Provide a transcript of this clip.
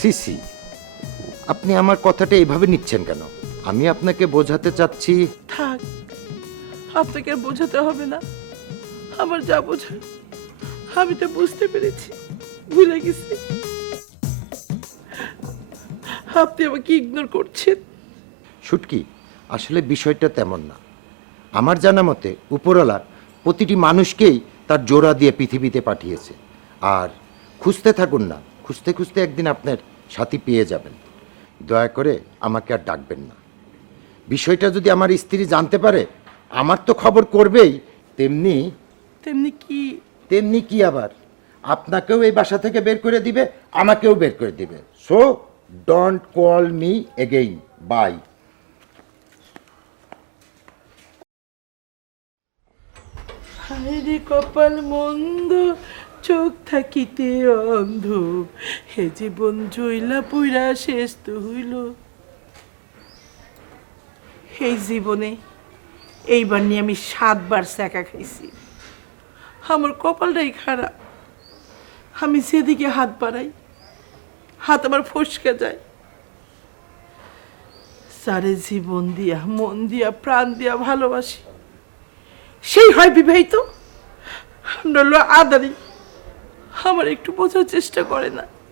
CC, আপনি আমার কথাটা এইভাবে নিচ্ছেন কেন? আমি আপনাকে বোঝাতে চাচ্ছি। থাক, আপনাকে আর বোঝাতে হবে না। আমার যা বোঝার আমি তো বুঝতে পেরেছি, ভুলে গেছি। আপনি আমাকে ইগনোর করছেন। শুটকি, আসলে বিষয়টা তেমন না। আমার জানা মতে উপরওয়ালা প্রতিটি মানুষকেই তার জোড়া দিয়ে পৃথিবীতে পাঠিয়েছে। আর খুঁজতে থাকুন না, খুঁজতে খুঁজতে একদিন আপনার সাথী পেয়ে যাবেন। দয়া করে আমাকে আর ডাকবেন না। বিষয়টা যদি আমার স্ত্রী জানতে পারে, আমার তো খবর করবেই, তেমনি তেমনি কি? তেমনি কি আবার আপনাকেও এই বাসা থেকে বের করে দিবে, আমাকেও বের করে দিবে। So don't call me again. Bye. হায়রে কপাল মন্দ, চোখ থাকিতে অন্ধ, হে জীবন জইলা পুইরা শেষ তো হইল। এই জীবনে এইবার নিয়ে আমি 7 বার ছ্যাঁকা খাইছি। আমার কপালটাই খারাপ। আমি সেদিকে হাত বাড়াই, হাত আমার ফসকে যায়। সারে জীবন দিয়া, মন দিয়া, প্রাণ দিয়া ভালোবাসি, সেই হয় বিবাহিত, নইল আদারি। আমার একটু বোঝার চেষ্টা করে না।